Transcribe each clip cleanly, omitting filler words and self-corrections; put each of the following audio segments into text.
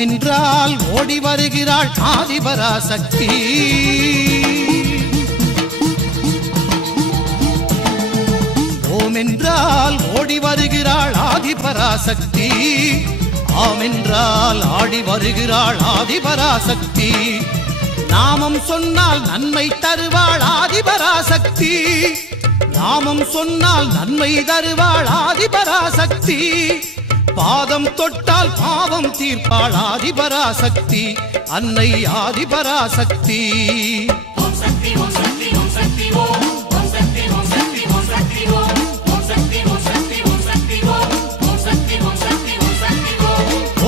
என்றால் ஓடி வருகிறாள் ஆதிபராசக்தி. ஓம் என்றால் ஓடி வருகிறாள் ஆதிபராசக்தி. ஆம் என்றால் ஆடி வருகிறாள் ஆதிபராசக்தி. நாமம் சொன்னால் நன்மை தருவாள் ஆதிபராசக்தி. நாமம் சொன்னால் நன்மை தருவாள் ஆதிபராசக்தி. பாதம் தொட்டால் பாவம் தீர்ப்பாள் ஆதிபராசக்தி. அன்னை ஆதிபராசக்தி.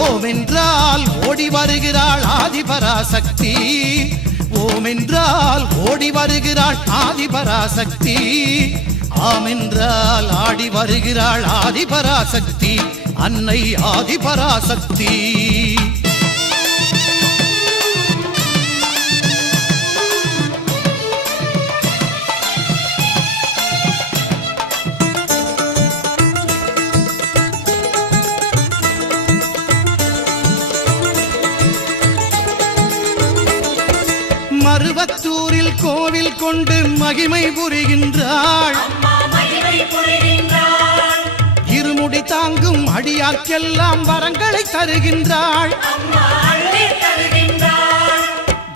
ஓம் என்றால் ஓடி வருகிறாள் ஆதிபராசக்தி. ஓம் என்றால் ஓடி வருகிறாள் ஆதிபராசக்தி. ஆம் என்றால் ஆடி வருகிறாள் ஆதிபராசக்தி. அன்னை ஆதிபராசக்தி. மருவத்தூரில் கோவில் கொண்டு மகிமை புரிகின்றாள். இருமுடி தாங்கும் அடியார்க்கெல்லாம் வரங்களை தருகின்றாள்.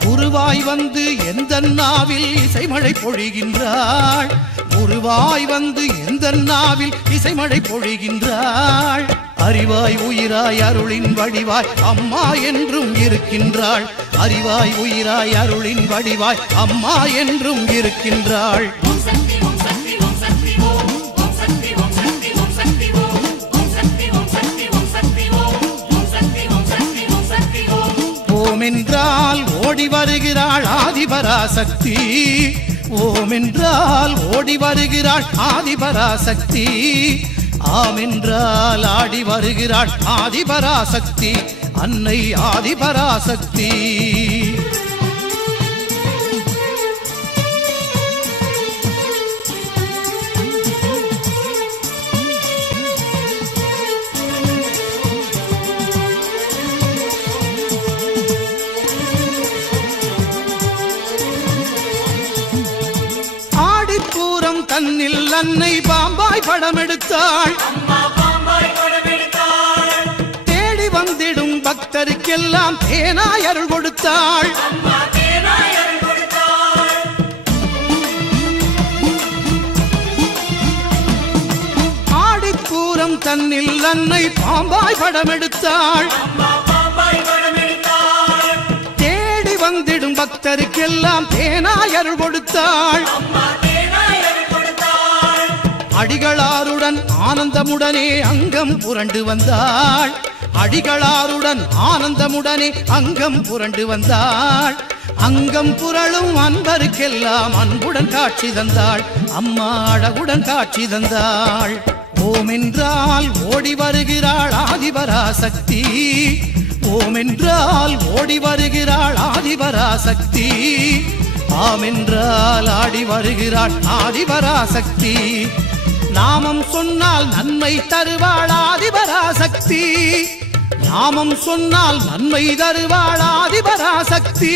குருவாய் வந்து எந்த நாவில் இசைமழை பொழிகின்றாள். குருவாய் வந்து எந்த நாவில் இசைமழை பொழிகின்றாள். அறிவாய் உயிராய் அருளின் வடிவாய் அம்மா என்றும் இருக்கின்றாள். அறிவாய் உயிராய் அருளின் வடிவாய் அம்மா என்றும் இருக்கின்றாள். ஓம் என்றால் ஓடி வருகிறாள் ஆதிபராசக்தி. ஓம் என்றால் ஓடி வருகிறாள் ஆதிபராசக்தி. ஆம் என்றால் ஆடி வருகிறாள் ஆதிபராசக்தி. அன்னை ஆதிபராசக்தி. ஆடிப்பூரம் தன்னில் அன்னை பாம்பாய் படம் எடுத்தாள். தேடி வந்திடும் பக்தருக்கெல்லாம் தேனாய் அருள் கொடுத்தாள். ஆடிப்பூரம் தன்னில் அன்னை பாம்பாய் படம் எடுத்தாள். தேடி வந்திடும் பக்தருக்கெல்லாம் தேனாய் அருள் கொடுத்தாள். அடிகளாருடன் ஆனந்தமுடனே அங்கம் புரண்டு வந்தாள். அடிகளாருடன் ஆனந்தமுடனே அங்கம் புரண்டு வந்தாள். அங்கம் புரளும் அன்பருக்கெல்லாம் அன்புடன் காட்சி தந்தாள். அம்மா அழகுடன் காட்சி தந்தாள். ஓம் என்றால் ஓடி வருகிறாள் ஆதிபராசக்தி. ஓம் என்றால் ஓடி வருகிறாள் ஆதிபராசக்தி. ஆம் என்றால் ஆடி வருகிறாள் ஆதிபராசக்தி. நாமம் சொன்னால் நன்மை தருவாள் ஆதிபராசக்தி. நாமம் சொன்னால் நன்மை தருவாள் ஆதிபராசக்தி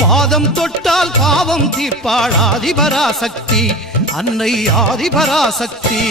பாதம் தொட்டால் பாவம் தீர்ப்பாள் ஆதிபராசக்தி அன்னை ஆதிபராசக்தி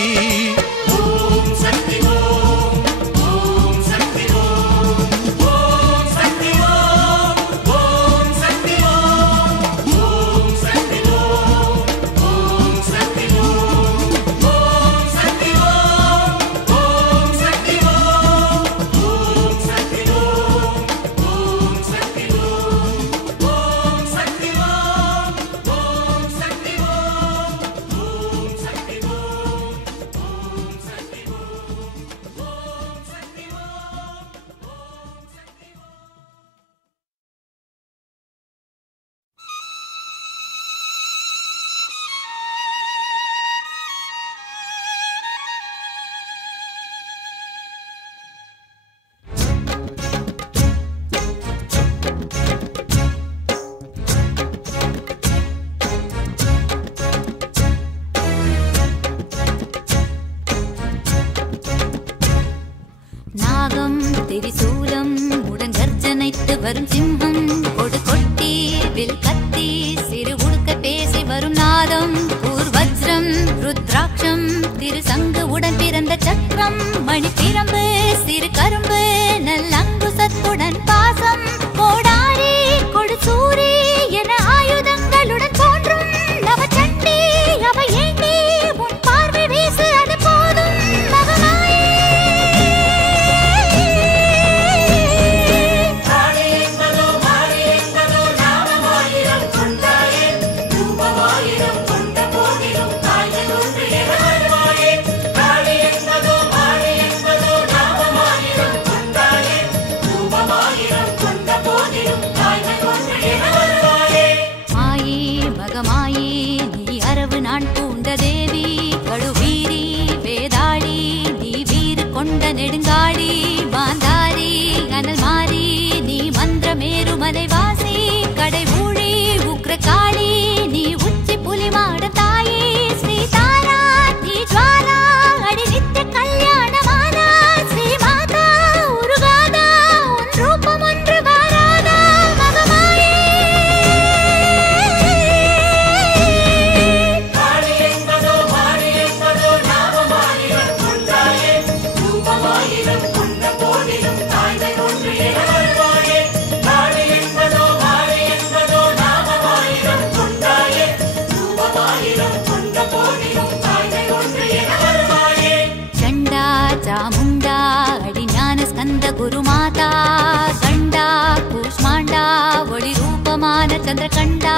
திரிசூலம் உடன் கர்ஜனைத்து வரும் சிம்மம் கொடு கொட்டி வில் கத்தி சிறு உடுக்க பேசி வரும் நாதம் கூர் வஜ்ரம் ருத்ராட்சம் திரு சங்கு உடன் பிறந்த சக்கரம் மணி பிரம்பு சிறு கரும்பு நல்லங்குசத்துடன் பாசம் கோடாரி கொடு சூரி என ஆயுதங்களுடன் தோன்றும் நவச்சண்டி அவ ஏண்டி உன் பார்வை வீசு அது போதும் நெடுங்காடி மாந்தாரி அனல் மாறி நீ மந்திரமேரு மலைவாசி கடை ஊழி உக்ர காளி நீ உச்சி புலி மாட தாயே ஸ்ரீ தாரா நீ ஜுவாலா அடி நித்திய கல்யாணமானா ஸ்ரீ மாதா உருகாதா உன் ரூபம் ஒன்று வாராதா மகமாயே காளி என்பதோ மாறி என்பதோ நாமமாயிரம் கொண்டாயே ரூபமாயிரம் கொண்ட போதிலும் தாய்மை ஒன்று என வருவாயே காளி என்பதோ மாறி என்பதோ நாமமாயிரம் கொண்டாயே ரூபமாயிரம் கொண்ட போதிலும் தாய்மை ஒன்று என வருவாயே சண்டா சாமுண்டா அடி ஞான ஸ்கந்த குருமாதா கண்டா கூஷ்மாண்டா ஒளி ரூபமான சந்திரகண்டா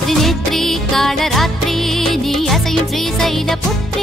திரிநேத்ரி காளராத்திரி நீ அசையும் ஸ்ரீசைல புத்த